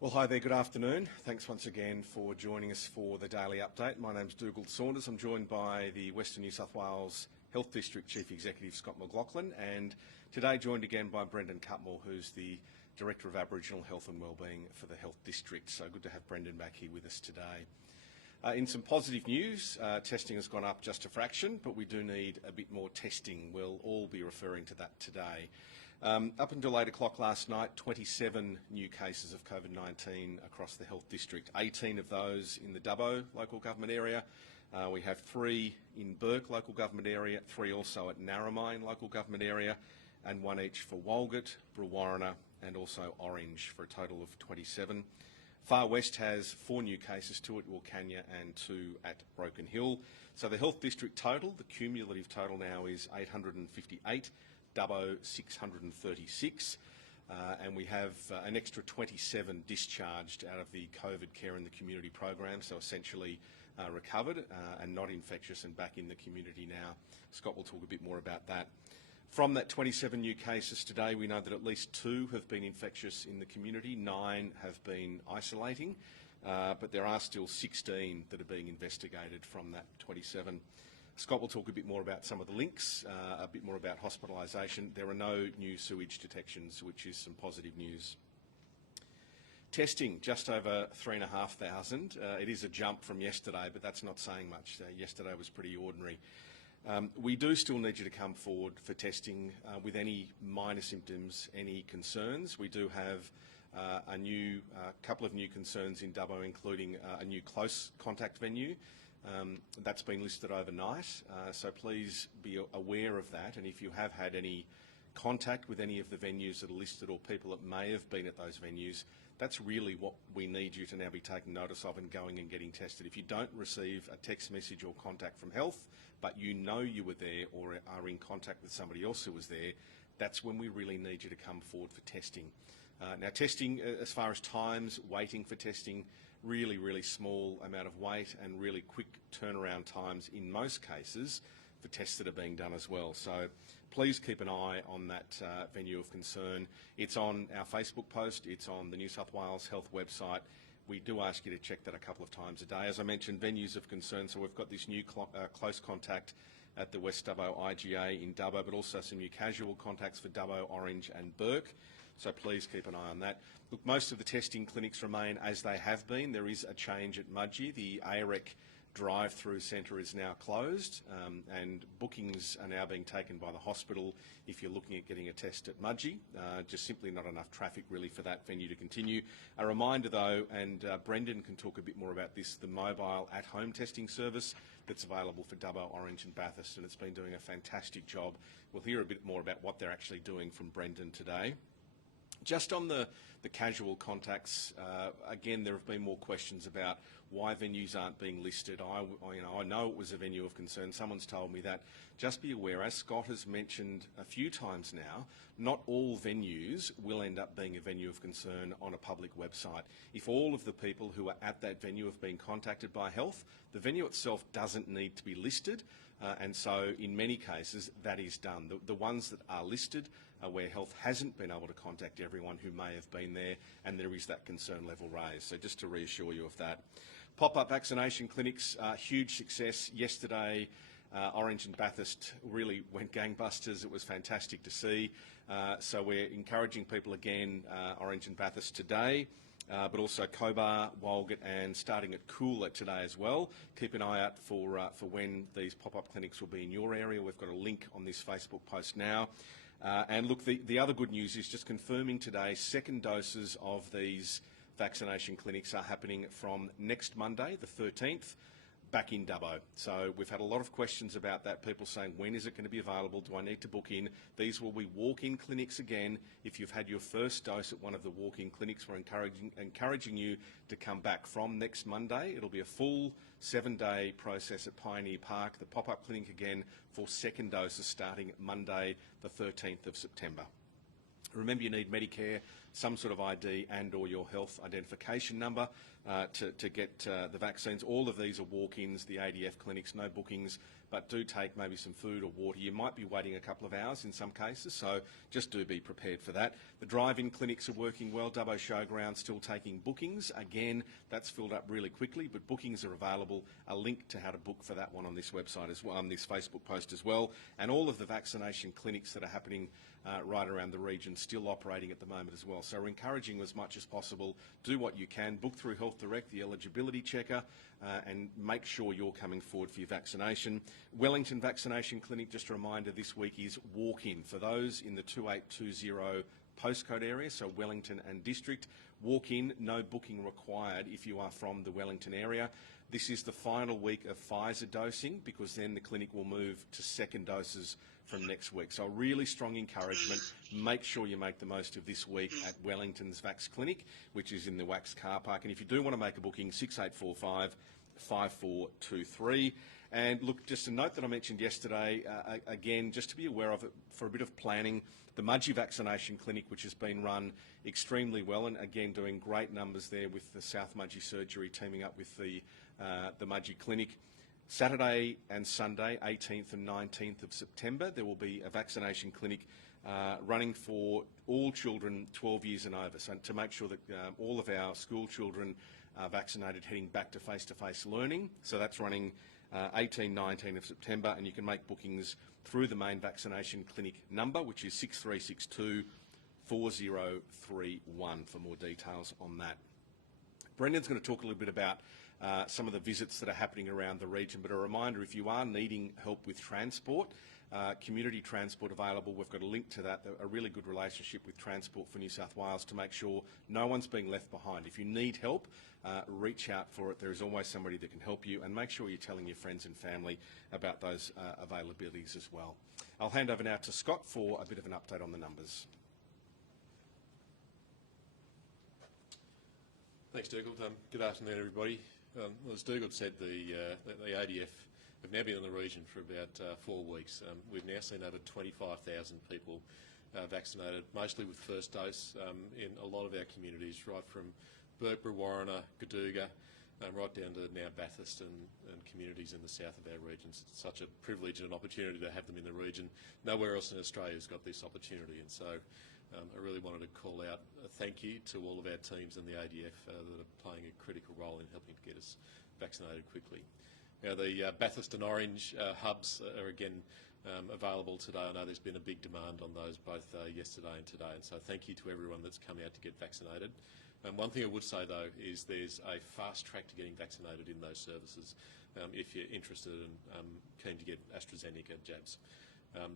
Well, hi there, good afternoon. Thanks once again for joining us for the Daily Update. My name's Dougal Saunders. I'm joined by the Western New South Wales Health District Chief Executive Scott McLaughlin, and today joined again by Brendan Cutmore, who's the Director of Aboriginal Health and Wellbeing for the Health District. So good to have Brendan back here with us today. In some positive news, testing has gone up just a fraction, but we do need a bit more testing. We'll all be referring to that today. Up until 8 o'clock last night, 27 new cases of COVID-19 across the Health District, 18 of those in the Dubbo local government area. We have 3 in Bourke local government area, 3 also at Narromine local government area, and 1 each for Walgett, Brewarrina and also Orange, for a total of 27. Far West has 4 new cases to it, Wilcannia, and 2 at Broken Hill. So the Health District total, the cumulative total now is 858, Dubbo 636, and we have an extra 27 discharged out of the COVID care in the community program, so essentially recovered and not infectious and back in the community now. Scott will talk a bit more about that. From that 27 new cases today, we know that at least 2 have been infectious in the community, 9 have been isolating, but there are still 16 that are being investigated from that 27. Scott will talk a bit more about some of the links, a bit more about hospitalisation. There are no new sewage detections, which is some positive news. Testing, just over 3,500. It is a jump from yesterday, but that's not saying much. Yesterday was pretty ordinary. We do still need you to come forward for testing with any minor symptoms, any concerns. We do have a couple of new concerns in Dubbo, including a new close contact venue. That's been listed overnight, so please be aware of that, and if you have had any contact with any of the venues that are listed or people that may have been at those venues, that's really what we need you to now be taking notice of and going and getting tested. If you don't receive a text message or contact from health, but you know you were there or are in contact with somebody else who was there, that's when we really need you to come forward for testing. Now, testing, as far as times, waiting for testing, really small amount of wait and really quick turnaround times in most cases for tests that are being done as well. So please keep an eye on that venue of concern. It's on our Facebook post, it's on the New South Wales Health website. We do ask you to check that a couple of times a day. As I mentioned, venues of concern, so we've got this new close contact at the West Dubbo IGA in Dubbo, but also some new casual contacts for Dubbo, Orange and Bourke. So please keep an eye on that. Look, most of the testing clinics remain as they have been. There is a change at Mudgee. The AREC drive-through centre is now closed, and bookings are now being taken by the hospital if you're looking at getting a test at Mudgee. Just simply not enough traffic really for that venue to continue. A reminder though, and Brendan can talk a bit more about this, the mobile at-home testing service that's available for Dubbo, Orange and Bathurst, and it's been doing a fantastic job. We'll hear a bit more about what they're actually doing from Brendan today. Just on the casual contacts, again, there have been more questions about why venues aren't being listed. I know it was a venue of concern. Someone's told me that. Just be aware, as Scott has mentioned a few times now, not all venues will end up being a venue of concern on a public website. If all of the people who are at that venue have been contacted by health, the venue itself doesn't need to be listed, and so in many cases that is done. The ones that are listed are where health hasn't been able to contact everyone who may have been there, and there is that concern level raised. So just to reassure you of that. Pop-up vaccination clinics, huge success yesterday. Orange and Bathurst really went gangbusters. It was fantastic to see. So we're encouraging people again, Orange and Bathurst today, but also Cobar, Walgett, and starting at Cooler today as well. Keep an eye out for when these pop-up clinics will be in your area. We've got a link on this Facebook post now. And look, the other good news is just confirming today, second doses of these vaccination clinics are happening from next Monday, the 13th, back in Dubbo. So we've had a lot of questions about that, people saying, when is it going to be available? Do I need to book in? These will be walk-in clinics again. If you've had your first dose at one of the walk-in clinics, we're encouraging you to come back from next Monday. It'll be a full 7-day process at Pioneer Park, the pop-up clinic again for second doses starting Monday, the 13th of September. Remember, you need Medicare, some sort of ID and or your health identification number to get the vaccines. All of these are walk-ins, the ADF clinics, no bookings. but do take maybe some food or water. You might be waiting a couple of hours in some cases, so just do be prepared for that. The drive-in clinics are working well. Dubbo Showground still taking bookings. Again, that's filled up really quickly, but bookings are available. A link to how to book for that one on this website as well, on this Facebook post as well. And all of the vaccination clinics that are happening right around the region still operating at the moment as well. So we're encouraging as much as possible. Do what you can. Book through Health Direct, the eligibility checker, and make sure you're coming forward for your vaccination. Wellington Vaccination Clinic, just a reminder, this week is walk-in. For those in the 2820 postcode area, so Wellington and District, walk in, no booking required if you are from the Wellington area. This is the final week of Pfizer dosing, because then the clinic will move to second doses from next week. So a really strong encouragement. Make sure you make the most of this week at Wellington's Vax Clinic, which is in the Wax car park. And if you do want to make a booking, 6845 5423. And look, just a note that I mentioned yesterday, again, just to be aware of it for a bit of planning, the Mudgee Vaccination Clinic, which has been run extremely well, and again doing great numbers there with the South Mudgee Surgery teaming up with the Mudgee Clinic. Saturday and Sunday, 18th and 19th of September, there will be a vaccination clinic running for all children 12 years and over, so to make sure that all of our school children are vaccinated heading back to face-to-face learning. So that's running 18, 19 of September, and you can make bookings through the main vaccination clinic number, which is 6362 4031 for more details on that. Brendan's going to talk a little bit about some of the visits that are happening around the region, but a reminder, if you are needing help with transport, community transport available, we've got a link to that, a really good relationship with Transport for New South Wales to make sure no one's being left behind. If you need help, reach out for it. There is always somebody that can help you, and make sure you're telling your friends and family about those availabilities as well. I'll hand over now to Scott for a bit of an update on the numbers. Thanks, Dougal. Good afternoon, everybody. Well, as Dougal said, the ADF have now been in the region for about 4 weeks. We've now seen over 25,000 people vaccinated, mostly with first dose in a lot of our communities, right from Burkborough, Warriner, Gadooga, right down to now Bathurst and communities in the south of our region. It's such a privilege and an opportunity to have them in the region. Nowhere else in Australia has got this opportunity, and so I really wanted to call out a thank you to all of our teams in the ADF that are playing a critical role in helping to get us vaccinated quickly. Now, the Bathurst and Orange hubs are again available today. I know there's been a big demand on those both yesterday and today, and so thank you to everyone that's come out to get vaccinated. One thing I would say, though, is there's a fast track to getting vaccinated in those services if you're interested and keen to get AstraZeneca jabs.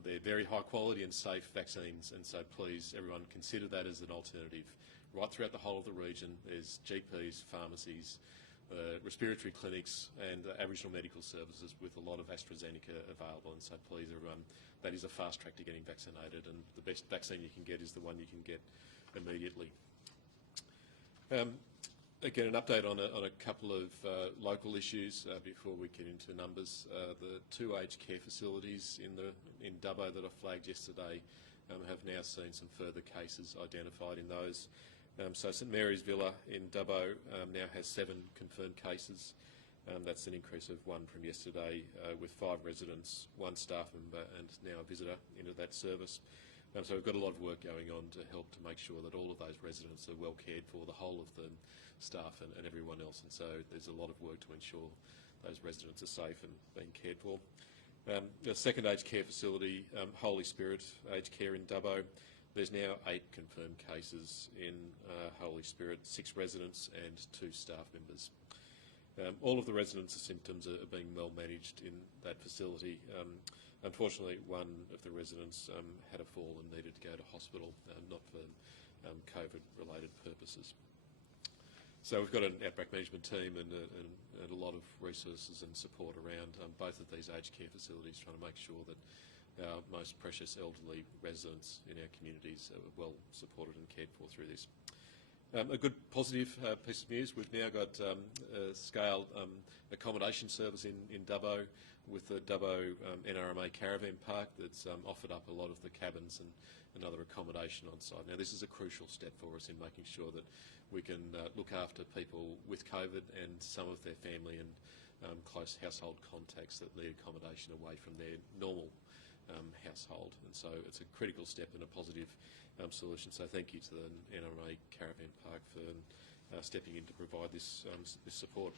They're very high quality and safe vaccines, and so please, everyone, consider that as an alternative. Right throughout the whole of the region, there's GPs, pharmacies, respiratory clinics and Aboriginal medical services with a lot of AstraZeneca available, and so please, everyone, that is a fast track to getting vaccinated, and the best vaccine you can get is the one you can get immediately. Again, an update on a couple of local issues before we get into numbers. The 2 aged care facilities in Dubbo that I flagged yesterday have now seen some further cases identified in those. So St Mary's Villa in Dubbo now has 7 confirmed cases. That's an increase of 1 from yesterday, with 5 residents, 1 staff member and now a visitor into that service. So we've got a lot of work going on to help to make sure that all of those residents are well cared for, the whole of the staff and everyone else, and so there's a lot of work to ensure those residents are safe and being cared for. The second aged care facility, Holy Spirit Aged Care in Dubbo, there's now 8 confirmed cases in Holy Spirit, 6 residents and 2 staff members. All of the residents' symptoms are being well managed in that facility. Unfortunately, one of the residents had a fall and needed to go to hospital, not for COVID-related purposes. So we've got an outbreak management team and a lot of resources and support around both of these aged care facilities, trying to make sure that our most precious elderly residents in our communities are well supported and cared for through this. A good positive piece of news, we've now got a scaled accommodation service in Dubbo with the Dubbo NRMA Caravan Park that's offered up a lot of the cabins and other accommodation on site. Now, this is a crucial step for us in making sure that we can look after people with COVID and some of their family and close household contacts that need accommodation away from their normal household. And so it's a critical step and a positive solution. So thank you to the NRA Caravan Park for stepping in to provide this support.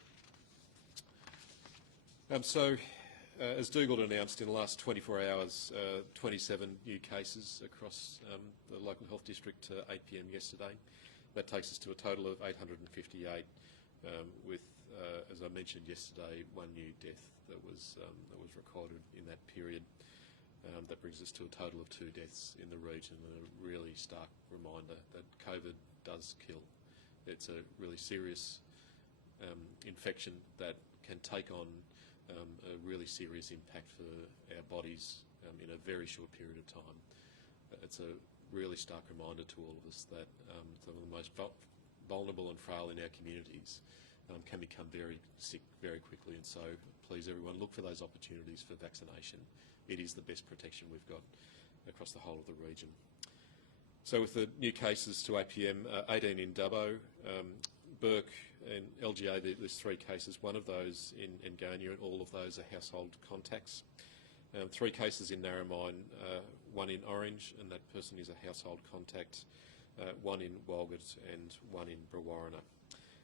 As Dougal announced, in the last 24 hours, 27 new cases across the local health district to 8 p.m. yesterday. That takes us to a total of 858, with, as I mentioned yesterday, one new death that was recorded in that period. That brings us to a total of 2 deaths in the region, and a really stark reminder that COVID does kill. It's a really serious infection that can take on a really serious impact for our bodies in a very short period of time. It's a really stark reminder to all of us that some of the most vulnerable and frail in our communities can become very sick very quickly, and so please everyone, look for those opportunities for vaccination. It is the best protection we've got across the whole of the region. So with the new cases to 8 p.m, 18 in Dubbo, Burke and LGA, there's 3 cases, one of those in Ngania, and all of those are household contacts. 3 cases in Narromine, 1 in Orange, and that person is a household contact, 1 in Walgett and 1 in Brewarrina.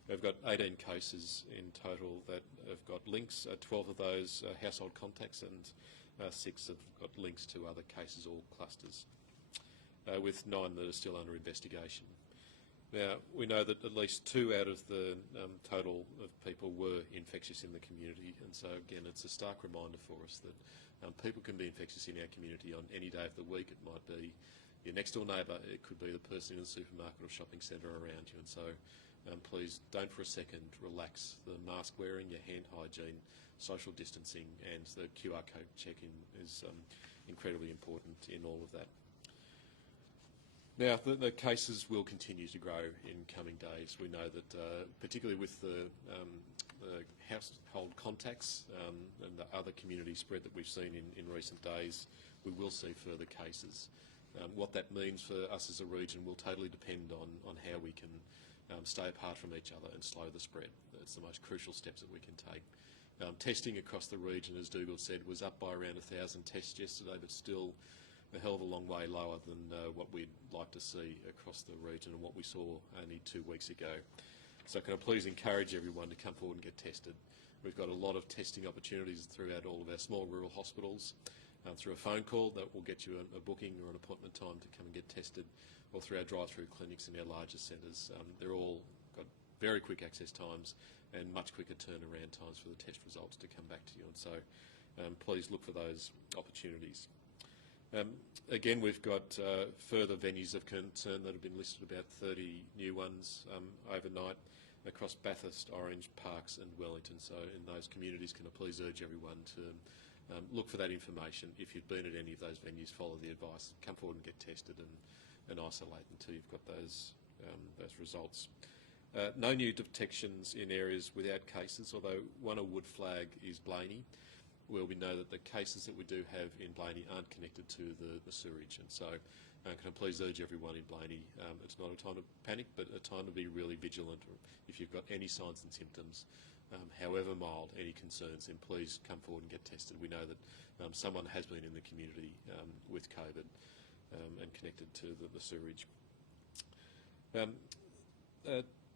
We've got 18 cases in total that have got links, 12 of those are household contacts, and 6 have got links to other cases or clusters, with 9 that are still under investigation. Now, we know that at least 2 out of the total of people were infectious in the community, and so again it's a stark reminder for us that people can be infectious in our community on any day of the week. It might be your next door neighbour, it could be the person in the supermarket or shopping centre around you, and so please don't for a second relax. The mask wearing, your hand hygiene, social distancing and the QR code check-in is incredibly important in all of that. Now, the cases will continue to grow in coming days. We know that, particularly with the household contacts and the other community spread that we've seen in recent days, we will see further cases. What that means for us as a region will totally depend on how we can stay apart from each other and slow the spread. It's the most crucial steps that we can take. Testing across the region, as Dougal said, was up by around 1,000 tests yesterday, but still a hell of a long way lower than what we'd like to see across the region and what we saw only 2 weeks ago. So can I please encourage everyone to come forward and get tested. We've got a lot of testing opportunities throughout all of our small rural hospitals, through a phone call that will get you a booking or an appointment time to come and get tested, or through our drive-through clinics in our larger centres. They're all got very quick access times and much quicker turnaround times for the test results to come back to you, and so please look for those opportunities. Again, we've got further venues of concern that have been listed, about 30 new ones overnight across Bathurst, Orange, Parkes and Wellington. So in those communities, can I please urge everyone to look for that information. If you've been at any of those venues, follow the advice, come forward and get tested and isolate until you've got those results. No new detections in areas without cases, although one I would flag is Blaney, where we know that the cases that we do have in Blaney aren't connected to the sewerage, and so can I please urge everyone in Blaney, it's not a time to panic, but a time to be really vigilant. If you've got any signs and symptoms, however mild, any concerns, then please come forward and get tested. We know that someone has been in the community with COVID and connected to the sewerage.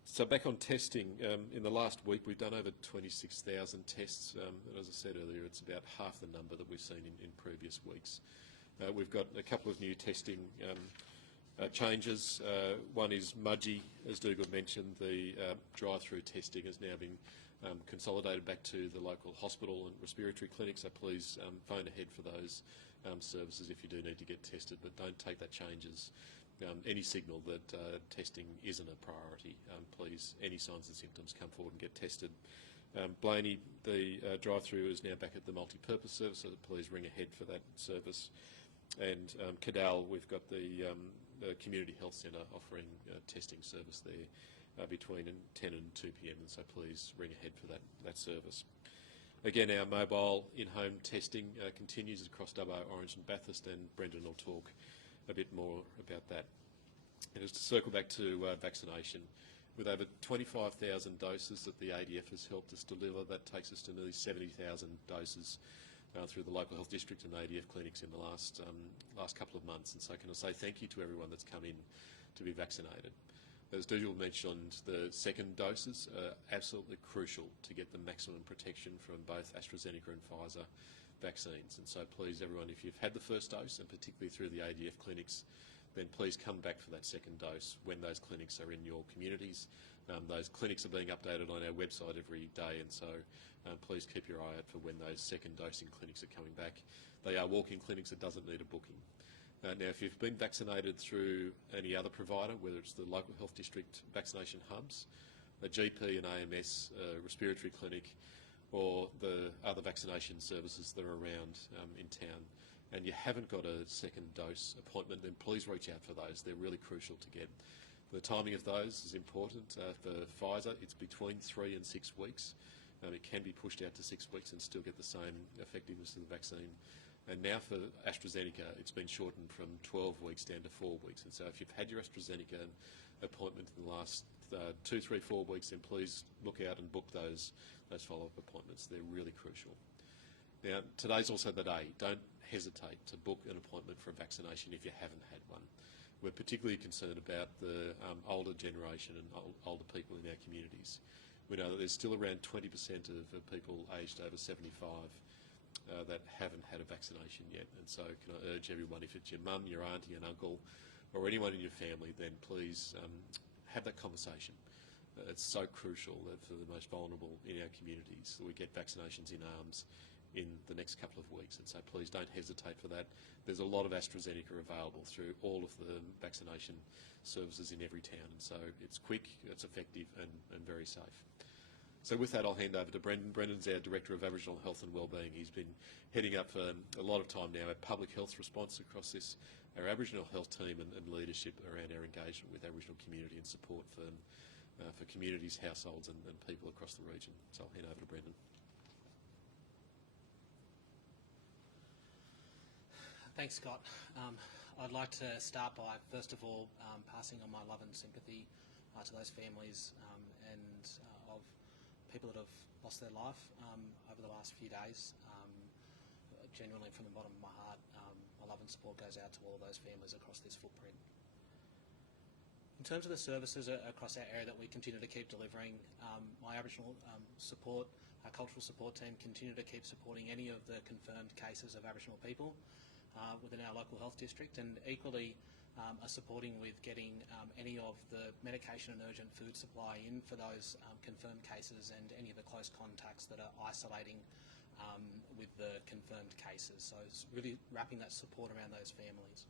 So back on testing, in the last week we've done over 26,000 tests, and as I said earlier, it's about half the number that we've seen in previous weeks. We've got a couple of new testing changes. One is Mudgee, as Dougal mentioned. The drive-through testing has now been consolidated back to the local hospital and respiratory clinic, so please phone ahead for those services if you do need to get tested, but don't take that change as any signal that testing isn't a priority. Please, any signs and symptoms, come forward and get tested. Blaney, the drive-through is now back at the multi-purpose service, so please ring ahead for that service. And Cadell, we've got the Community Health Centre offering testing service there between 10 and 2 p.m, and so please ring ahead for that service. Again, our mobile in-home testing continues across Dubbo, Orange and Bathurst, and Brendan will talk a bit more about that. And just to circle back to vaccination, With over 25,000 doses that the ADF has helped us deliver, that takes us to nearly 70,000 doses through the local health district and ADF clinics in the last couple of months. And so can I say thank you to everyone that's come in to be vaccinated. As Dougal mentioned, the second doses are absolutely crucial to get the maximum protection from both AstraZeneca and Pfizer vaccines. And so please, everyone, if you've had the first dose, and particularly through the ADF clinics, then please come back for that second dose when those clinics are in your communities. Those clinics are being updated on our website every day, and so please keep your eye out for when those second dosing clinics are coming back. They are walk-in clinics, it doesn't need a booking. Now, if you've been vaccinated through any other provider, whether it's the local health district vaccination hubs, a GP and AMS respiratory clinic, or the other vaccination services that are around in town, and you haven't got a second dose appointment, then please reach out for those. They're really crucial to get. The timing of those is important. For Pfizer, it's between 3 and 6 weeks. It can be pushed out to 6 weeks and still get the same effectiveness of the vaccine. And now for AstraZeneca, it's been shortened from 12 weeks down to 4 weeks. And so if you've had your AstraZeneca appointment in the last 2, 3, 4 weeks, then please look out and book those follow-up appointments. They're really crucial. Now, today's also the day. Don't hesitate to book an appointment for a vaccination if you haven't had one. We're particularly concerned about the older generation and older people in our communities. We know that there's still around 20% of people aged over 75 that haven't had a vaccination yet. And so can I urge everyone, if it's your mum, your auntie and uncle, or anyone in your family, then please have that conversation. It's so crucial that for the most vulnerable in our communities that we get vaccinations in arms in the next couple of weeks. And so please don't hesitate for that. There's a lot of AstraZeneca available through all of the vaccination services in every town. And so it's quick, it's effective and very safe. So with that, I'll hand over to Brendan. Brendan's our Director of Aboriginal Health and Wellbeing. He's been heading up for a lot of time now our public health response across this, our Aboriginal health team and leadership around our engagement with Aboriginal community and support for communities, households and people across the region. So I'll hand over to Brendan. Thanks, Scott. I'd like to start by, first of all, passing on my love and sympathy to those families and of people that have lost their life over the last few days. Genuinely, from the bottom of my heart, my love and support goes out to all of those families across this footprint. In terms of the services across our area that we continue to keep delivering, my Aboriginal support, our cultural support team continue to keep supporting any of the confirmed cases of Aboriginal people within our local health district, and equally are supporting with getting any of the medication and urgent food supply in for those confirmed cases and any of the close contacts that are isolating with the confirmed cases. So it's really wrapping that support around those families.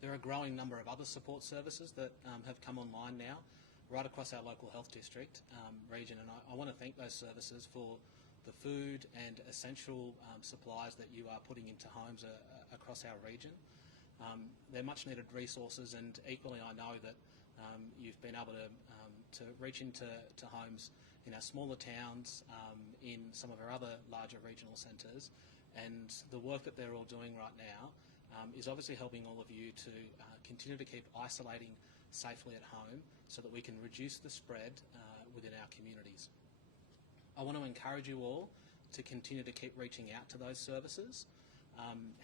There are a growing number of other support services that have come online now right across our local health district region, and I want to thank those services for the food and essential supplies that you are putting into homes across our region. They're much needed resources, and equally I know that you've been able to reach into homes in our smaller towns, in some of our other larger regional centres, and the work that they're all doing right now is obviously helping all of you to continue to keep isolating safely at home so that we can reduce the spread within our communities. I want to encourage you all to continue to keep reaching out to those services.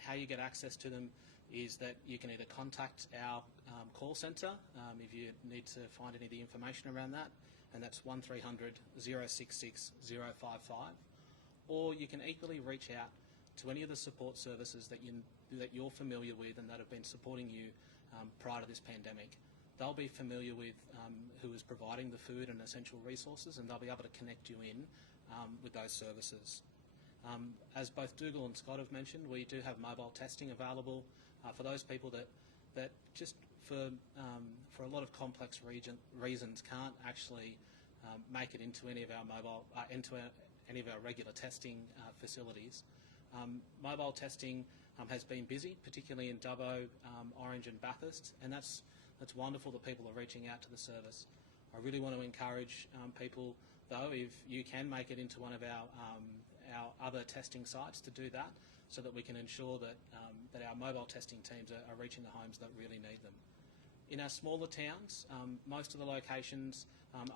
How you get access to them is that you can either contact our call centre if you need to find any of the information around that, and that's 1300 066 055, or you can equally reach out to any of the support services that you're familiar with and that have been supporting you prior to this pandemic. They'll be familiar with who is providing the food and essential resources, and they'll be able to connect you in with those services. As both Dougal and Scott have mentioned, we do have mobile testing available for those people that just for a lot of complex reasons can't actually make it into any of our regular testing facilities. Mobile testing has been busy, particularly in Dubbo, Orange and Bathurst, and that's wonderful that people are reaching out to the service. I really want to encourage people, though, if you can make it into one of our other testing sites, to do that, so that we can ensure that that our mobile testing teams are reaching the homes that really need them. In our smaller towns, most of the locations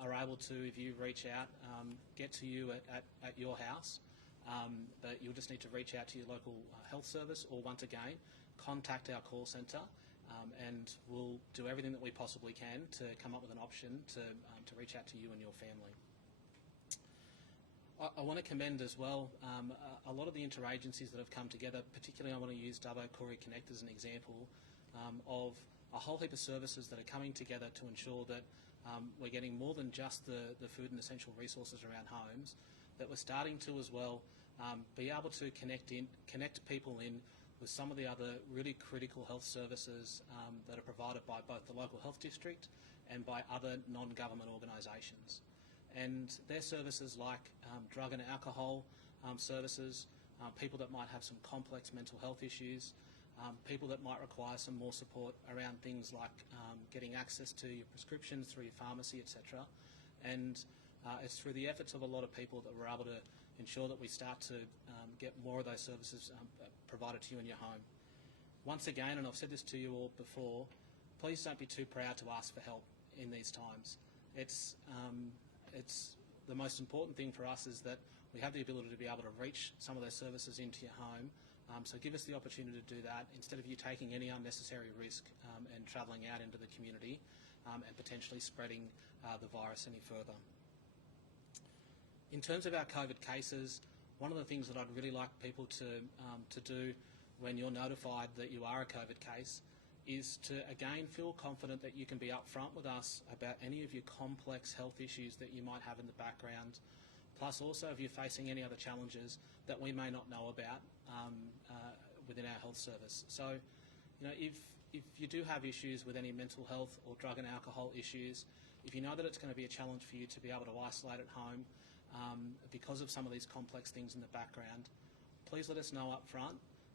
are able to, if you reach out, get to you at your house. But you'll just need to reach out to your local health service, or once again, contact our call centre, and we'll do everything that we possibly can to come up with an option to reach out to you and your family. I want to commend as well a lot of the interagencies that have come together. Particularly, I want to use Dubbo Koori Connect as an example of a whole heap of services that are coming together to ensure that we're getting more than just the food and essential resources around homes, that we're starting to as well be able to connect people in with some of the other really critical health services that are provided by both the local health district and by other non-government organisations. And their services like drug and alcohol services, people that might have some complex mental health issues, people that might require some more support around things like getting access to your prescriptions through your pharmacy, etc. And it's through the efforts of a lot of people that we're able to ensure that we start to get more of those services provided to you in your home. Once again, and I've said this to you all before, please don't be too proud to ask for help in these times. It's the most important thing for us is that we have the ability to be able to reach some of those services into your home. So give us the opportunity to do that instead of you taking any unnecessary risk and travelling out into the community and potentially spreading the virus any further. In terms of our COVID cases, one of the things that I'd really like people to do when you're notified that you are a COVID case is to again feel confident that you can be upfront with us about any of your complex health issues that you might have in the background, plus also if you're facing any other challenges that we may not know about within our health service. So, you know, if you do have issues with any mental health or drug and alcohol issues, if you know that it's going to be a challenge for you to be able to isolate at home because of some of these complex things in the background, please let us know up front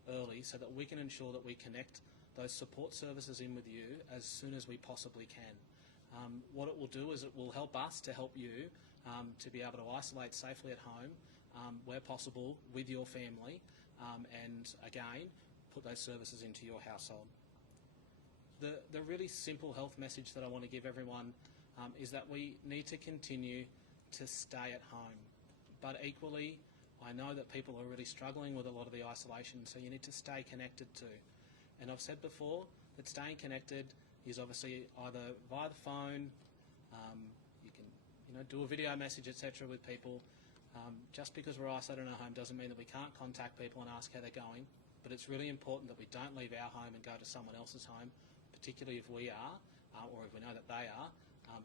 early so that we can ensure that we connect those support services in with you as soon as we possibly can. What it will do is it will help us to help you to be able to isolate safely at home where possible with your family and again put those services into your household. The really simple health message that I want to give everyone is that we need to continue to stay at home, but equally I know that people are really struggling with a lot of the isolation, so you need to stay connected too. And I've said before that staying connected is obviously either via the phone, you can do a video message, etc. with people. Just because we're isolated in our home doesn't mean that we can't contact people and ask how they're going, but it's really important that we don't leave our home and go to someone else's home, particularly if we are, or if we know that they are,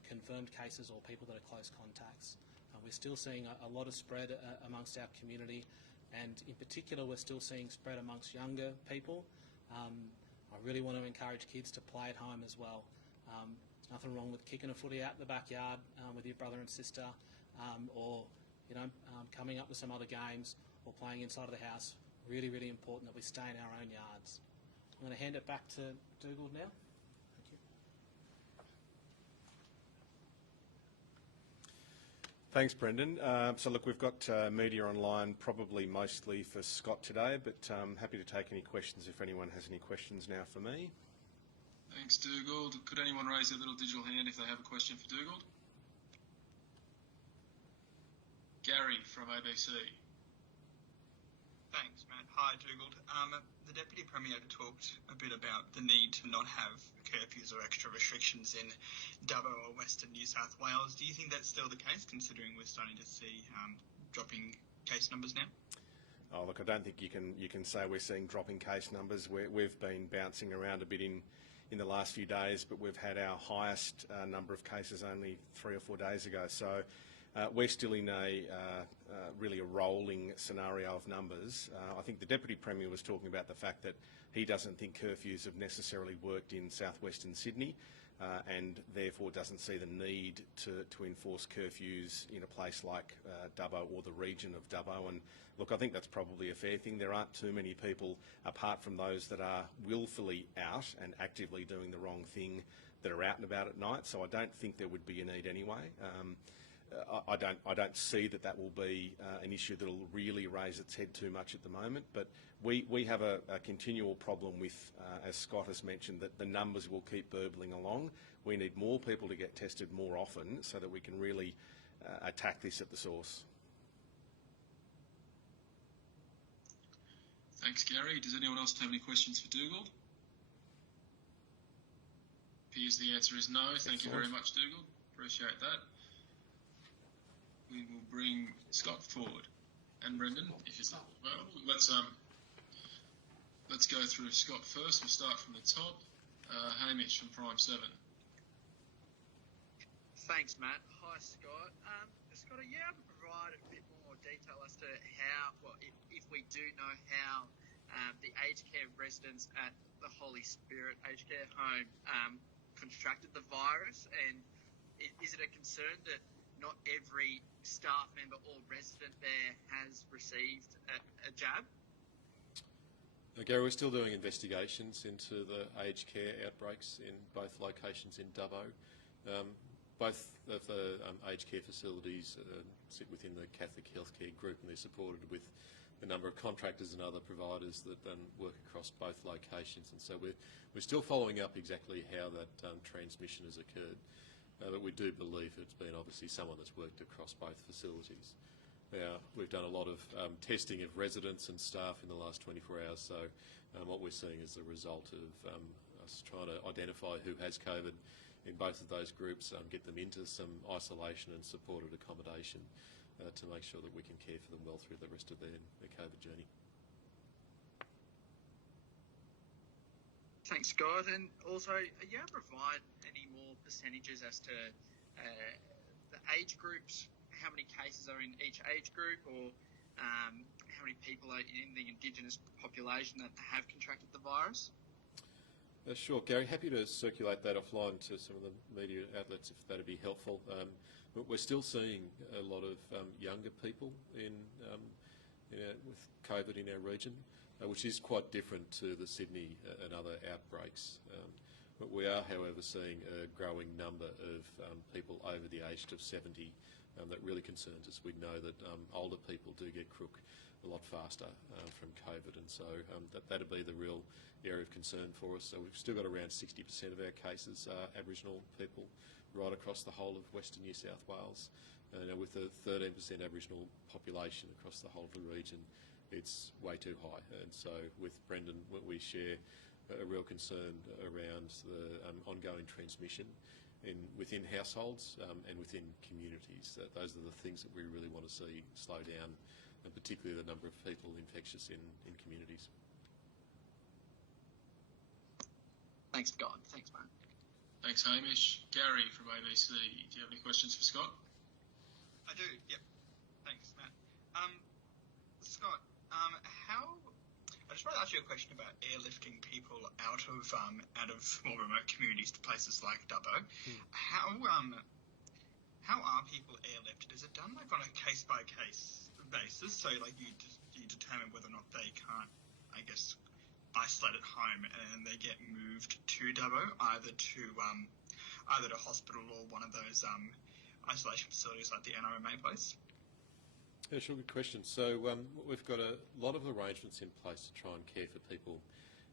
confirmed cases or people that are close contacts. We're still seeing a lot of spread amongst our community, and in particular we're still seeing spread amongst younger people. I really want to encourage kids to play at home as well. There's nothing wrong with kicking a footy out in the backyard with your brother and sister, or coming up with some other games or playing inside of the house. Really, really important that we stay in our own yards. I'm going to hand it back to Dougal now. Thank you. Thanks, Brendan. So look, we've got media online, probably mostly for Scott today, but happy to take any questions if anyone has any questions now for me. Thanks, Dougal. Could anyone raise their little digital hand if they have a question for Dougal? Gary from ABC. Thanks, Matt. Hi, Dougal. The Deputy Premier talked a bit about the need to not have curfews or extra restrictions in Dubbo or Western New South Wales. Do you think that's still the case, considering we're starting to see dropping case numbers now? Oh, look, I don't think you can say we're seeing dropping case numbers. We've been bouncing around a bit in the last few days, but we've had our highest number of cases only 3 or 4 days ago. So we're still in really a rolling scenario of numbers. I think the Deputy Premier was talking about the fact that he doesn't think curfews have necessarily worked in southwestern Sydney and therefore doesn't see the need to enforce curfews in a place like Dubbo or the region of Dubbo. And look, I think that's probably a fair thing. There aren't too many people, apart from those that are willfully out and actively doing the wrong thing, that are out and about at night, so I don't think there would be a need anyway. I don't see that will be an issue that will really raise its head too much at the moment. But we have a continual problem with, as Scott has mentioned, that the numbers will keep burbling along. We need more people to get tested more often so that we can really attack this at the source. Thanks, Gary. Does anyone else have any questions for Dougal? Appears the answer is no. Thank you very much, Dougal. Appreciate that. We will bring Scott forward and Brendan, if he's not available. Let's go through Scott first. We'll start from the top. Hamish from Prime 7. Thanks, Matt. Hi, Scott. Scott, are you able to provide a bit more detail as to how, well, if we do know how the aged care residents at the Holy Spirit aged care home contracted the virus? And is it a concern that not every staff member or resident there has received a jab? Gary, we're still doing investigations into the aged care outbreaks in both locations in Dubbo. Both of the aged care facilities sit within the Catholic Healthcare Group, and they're supported with a number of contractors and other providers that work across both locations. And so we're still following up exactly how that transmission has occurred. But we do believe it's been obviously someone that's worked across both facilities. Now, we've done a lot of testing of residents and staff in the last 24 hours, so what we're seeing is the result of us trying to identify who has COVID in both of those groups, get them into some isolation and supported accommodation to make sure that we can care for them well through the rest of their COVID journey. Thanks, Scott. And also, are you able to provide any more percentages as to the age groups, how many cases are in each age group, or how many people are in the Indigenous population that have contracted the virus? Sure, Gary. Happy to circulate that offline to some of the media outlets if that would be helpful. But we're still seeing a lot of younger people with COVID in our region, which is quite different to the Sydney and other outbreaks. But we are, however, seeing a growing number of people over the age of 70 that really concerns us. We know that older people do get crook a lot faster from COVID, and so that'd be the real area of concern for us. So we've still got around 60% of our cases are Aboriginal people right across the whole of Western New South Wales. With a 13% Aboriginal population across the whole of the region, it's way too high. And so with Brendan, we share a real concern around the ongoing transmission within households and within communities. Those are the things that we really want to see slow down, and particularly the number of people infectious in communities. Thanks, Scott. Thanks, Matt. Thanks, Hamish. Gary from ABC, do you have any questions for Scott? I do, yep. Thanks, Matt. Scott, I just want to ask you a question about airlifting people out of more remote communities to places like Dubbo. How are people airlifted? Is it done like on a case by case basis? So like you determine whether or not they can't, I guess, isolate at home, and they get moved to Dubbo, either to hospital or one of those isolation facilities like the NRMA place? Yeah, sure, good question. So we've got a lot of arrangements in place to try and care for people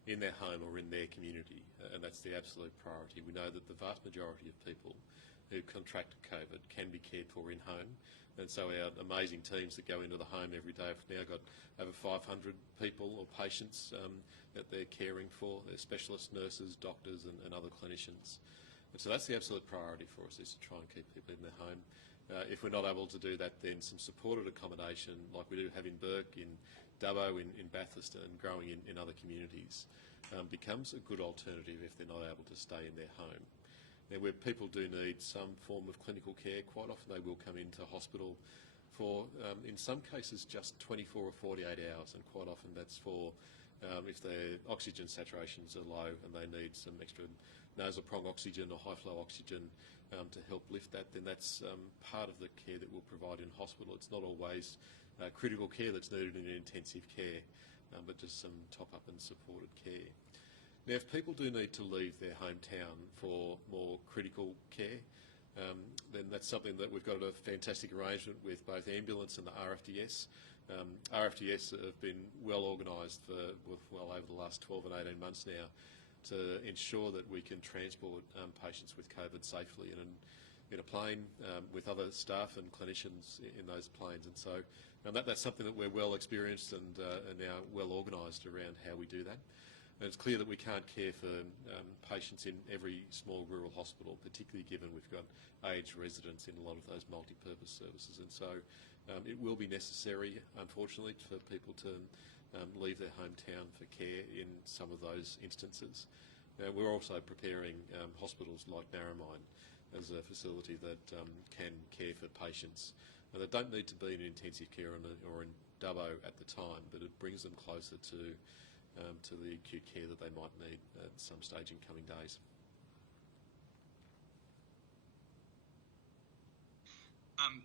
in their home or in their community, and that's the absolute priority. We know that the vast majority of people who contract COVID can be cared for in home, and so our amazing teams that go into the home every day have now got over 500 people or patients that they're caring for. They're specialist nurses, doctors and other clinicians. And so that's the absolute priority for us, is to try and keep people in their home. If we're not able to do that, then some supported accommodation, like we do have in Burke, in Dubbo, in Bathurst, and growing in other communities, becomes a good alternative if they're not able to stay in their home. Now, where people do need some form of clinical care, quite often they will come into hospital for, in some cases, just 24 or 48 hours, and quite often that's for if their oxygen saturations are low and they need some extra nasal prong oxygen or high flow oxygen to help lift that, then that's part of the care that we'll provide in hospital. It's not always critical care that's needed in intensive care, but just some top-up and supported care. Now, if people do need to leave their hometown for more critical care, then that's something that we've got a fantastic arrangement with both ambulance and the RFDS. RFDS have been well organised for well over the last 12 and 18 months now to ensure that we can transport patients with COVID safely in a plane with other staff and clinicians in those planes. And so that's something that we're well experienced and are now well organised around how we do that. And it's clear that we can't care for patients in every small rural hospital, particularly given we've got aged residents in a lot of those multi-purpose services. And so it will be necessary, unfortunately, for people to leave their hometown for care in some of those instances. We're also preparing hospitals like Narromine as a facility that can care for patients. And they don't need to be in intensive care or in Dubbo at the time, but it brings them closer to the acute care that they might need at some stage in coming days.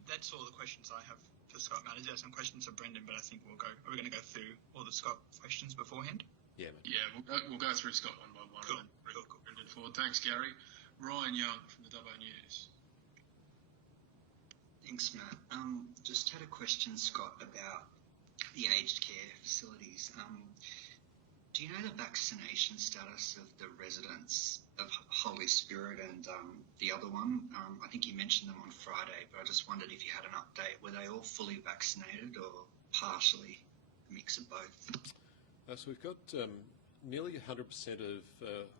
That's all the questions I have for Scott. Matters. There are some questions for Brendan, but I think we're going to go through all the Scott questions beforehand. Yeah, mate. Yeah, we'll go through Scott one by one. Cool. And then Brendan forward. Thanks, Gary. Ryan Young from the Dubbo News. Thanks, Matt. Just had a question, Scott, about the aged care facilities. Do you know the vaccination status of the residents of Holy Spirit and the other one? I think you mentioned them on Friday, but I just wondered if you had an update. Were they all fully vaccinated or partially, a mix of both? So we've got nearly 100% of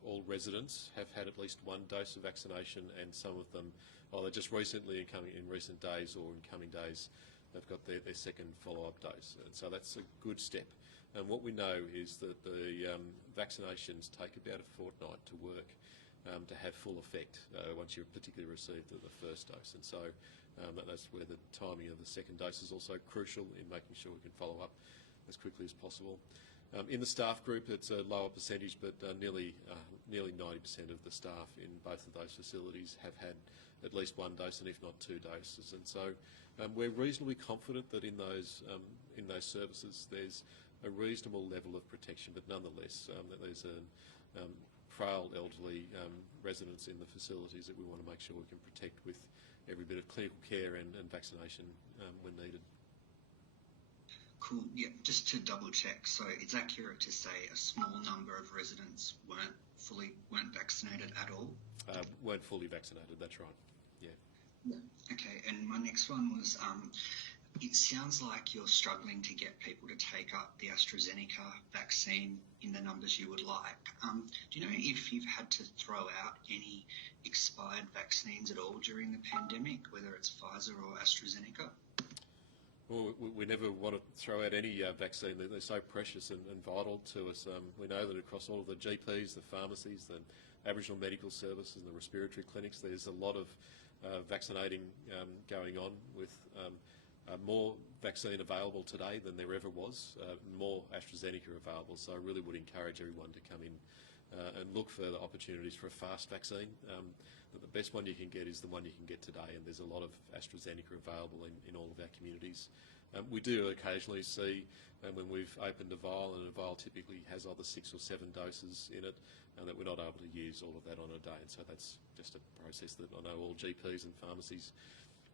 all residents have had at least one dose of vaccination, and some of them, either just recently in recent days or in coming days, they've got their second follow-up dose. And so that's a good step. And what we know is that the vaccinations take about a fortnight to work to have full effect once you've particularly received the first dose. And so that's where the timing of the second dose is also crucial in making sure we can follow up as quickly as possible. In the staff group, it's a lower percentage, but nearly 90% of the staff in both of those facilities have had at least one dose, and if not two doses. And so we're reasonably confident that in those services there's a reasonable level of protection, but nonetheless that there's a frail elderly residents in the facilities that we want to make sure we can protect with every bit of clinical care and vaccination when needed. Cool. Yeah, just to double check, so it's accurate to say a small number of residents weren't vaccinated at all? Weren't fully vaccinated, that's right. Yeah. Okay, and my next one was, it sounds like you're struggling to get people to take up the AstraZeneca vaccine in the numbers you would like. Do you know if you've had to throw out any expired vaccines at all during the pandemic, whether it's Pfizer or AstraZeneca? Well, we never want to throw out any vaccine. They're so precious and vital to us. We know that across all of the GPs, the pharmacies, the Aboriginal medical services and the respiratory clinics, there's a lot of vaccinating going on with more vaccine available today than there ever was, more AstraZeneca available. So I really would encourage everyone to come in and look for the opportunities for a fast vaccine. The best one you can get is the one you can get today, and there's a lot of AstraZeneca available in all of our communities. We do occasionally see when we've opened a vial, and a vial typically has either 6 or 7 doses in it, and that we're not able to use all of that on a day. And so that's just a process that I know all GPs and pharmacies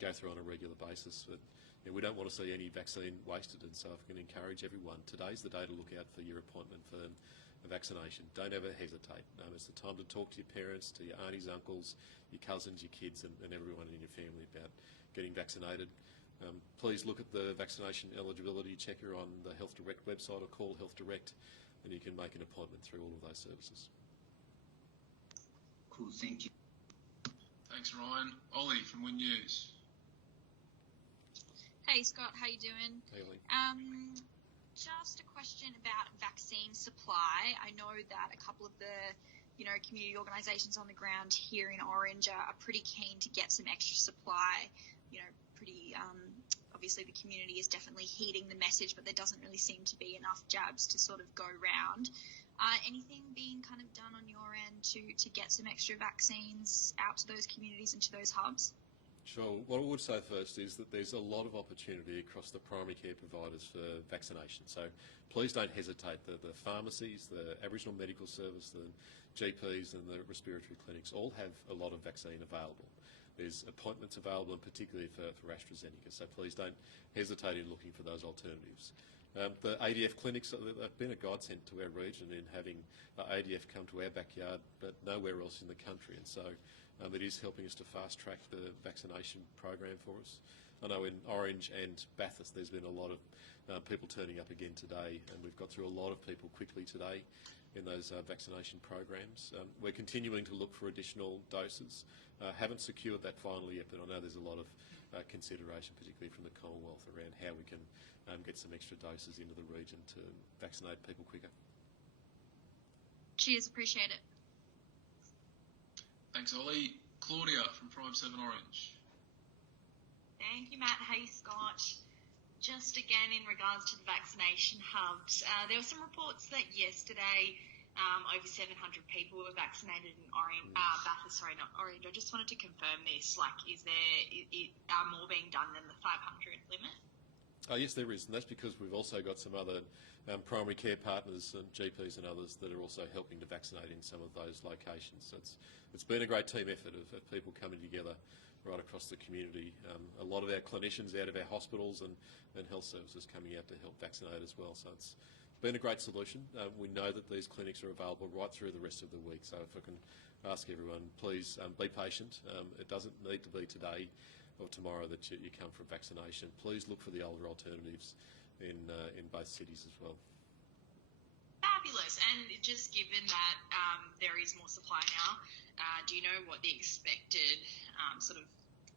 go through on a regular basis. But we don't want to see any vaccine wasted, and so if we can encourage everyone, today's the day to look out for your appointment for a vaccination. Don't ever hesitate. It's the time to talk to your parents, to your aunties, uncles, your cousins, your kids, and everyone in your family about getting vaccinated. Please look at the vaccination eligibility checker on the Health Direct website, or call Health Direct, and you can make an appointment through all of those services. Cool, thank you. Thanks, Ryan. Ollie from Win News. Hey Scott, how you doing? Hey, Lee. Just a question about vaccine supply. I know that a couple of the, community organisations on the ground here in Orange are pretty keen to get some extra supply. Obviously the community is definitely heeding the message, but there doesn't really seem to be enough jabs to sort of go round. Anything being kind of done on your end to get some extra vaccines out to those communities and to those hubs? Sure. What I would say first is that there's a lot of opportunity across the primary care providers for vaccination. So please don't hesitate. The pharmacies, the Aboriginal Medical Service, the GPs and the respiratory clinics all have a lot of vaccine available. there's appointments available, and particularly for AstraZeneca. So please don't hesitate in looking for those alternatives. The ADF clinics have been a godsend to our region in having ADF come to our backyard, but nowhere else in the country. And so it is helping us to fast-track the vaccination program for us. I know in Orange and Bathurst there's been a lot of people turning up again today, and we've got through a lot of people quickly today in those vaccination programs. We're continuing to look for additional doses. Haven't secured that final yet, but I know there's a lot of consideration, particularly from the Commonwealth, around how we can get some extra doses into the region to vaccinate people quicker. Cheers, appreciate it. Thanks, Ollie. Claudia from Prime 7 Orange. Thank you, Matt. Hey, Scott. Just again in regards to the vaccination hubs, there were some reports that yesterday over 700 people were vaccinated in Orange, Bathurst, sorry, not Orange. I just wanted to confirm this. Like, is there more being done than the 500 limit? Yes, there is, and that's because we've also got some other primary care partners and GPs and others that are also helping to vaccinate in some of those locations. So it's been a great team effort of people coming together right across the community. A lot of our clinicians out of our hospitals and health services coming out to help vaccinate as well. So it's been a great solution. We know that these clinics are available right through the rest of the week. So if I can ask everyone, please be patient. It doesn't need to be today or tomorrow that you come for vaccination. Please look for the older alternatives in both cities as well. Fabulous. And just given that there is more supply now, do you know what the expected sort of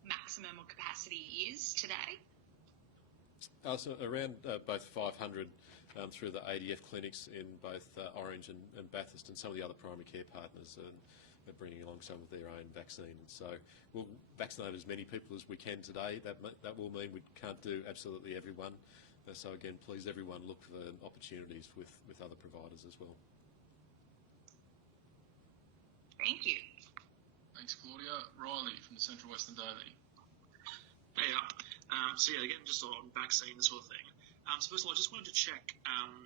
maximum or capacity is today? So around both 500 through the ADF clinics in both Orange and Bathurst, and some of the other primary care partners are bringing along some of their own vaccine. And so we'll vaccinate as many people as we can today. That will mean we can't do absolutely everyone. So again, please everyone look for opportunities with other providers as well. Thank you. Thanks, Claudia. Riley from the Central Western Daily. Hey, so yeah, again, just on vaccine sort of thing. So first of all, I just wanted to check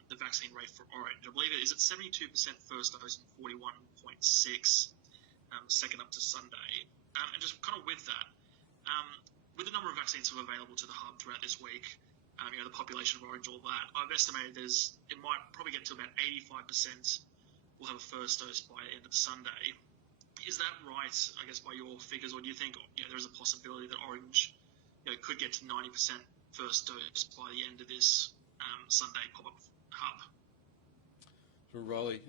the vaccine rate for Orange. I believe it is at 72% first dose and 41.6 second up to Sunday. And just kind of with that, with the number of vaccines that are available to the hub throughout this week, the population of Orange, all that, I've estimated it might probably get to about 85% will have a first dose by the end of Sunday. Is that right, I guess, by your figures, or do you think there is a possibility that Orange could get to 90% first dose by the end of this Sunday pop-up hub? So Riley,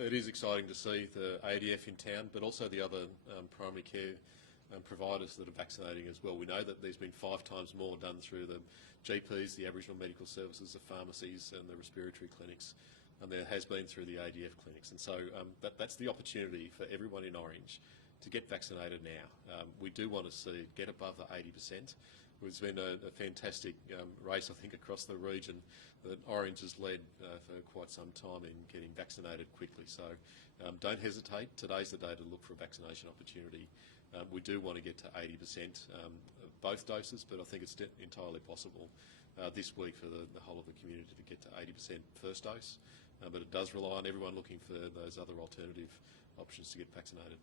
it is exciting to see the ADF in town, but also the other primary care providers that are vaccinating as well. We know that there's been 5 times more done through the GPs, the Aboriginal Medical Services, the pharmacies and the respiratory clinics, and there has been through the ADF clinics. And so that's the opportunity for everyone in Orange to get vaccinated now. We do want to see it get above the 80%. It's been a fantastic race, I think, across the region that Orange has led for quite some time in getting vaccinated quickly. So don't hesitate. Today's the day to look for a vaccination opportunity. We do want to get to 80% of both doses, but I think it's entirely possible this week for the whole of the community to get to 80% first dose. But it does rely on everyone looking for those other alternative options to get vaccinated.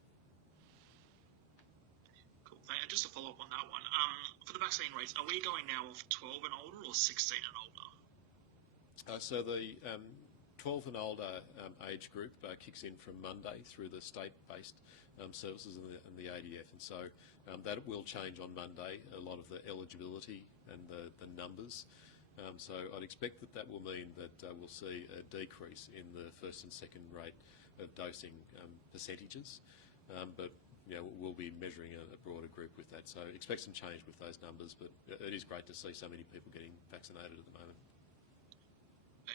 And just to follow up on that one, for the vaccine rates, are we going now off 12 and older or 16 and older? So the 12 and older age group kicks in from Monday through the state-based services and the ADF, and so that will change on Monday, a lot of the eligibility and the numbers. So I'd expect that will mean that we'll see a decrease in the first and second rate of dosing percentages, but we'll be measuring a broader group with that. So expect some change with those numbers, but it is great to see so many people getting vaccinated at the moment.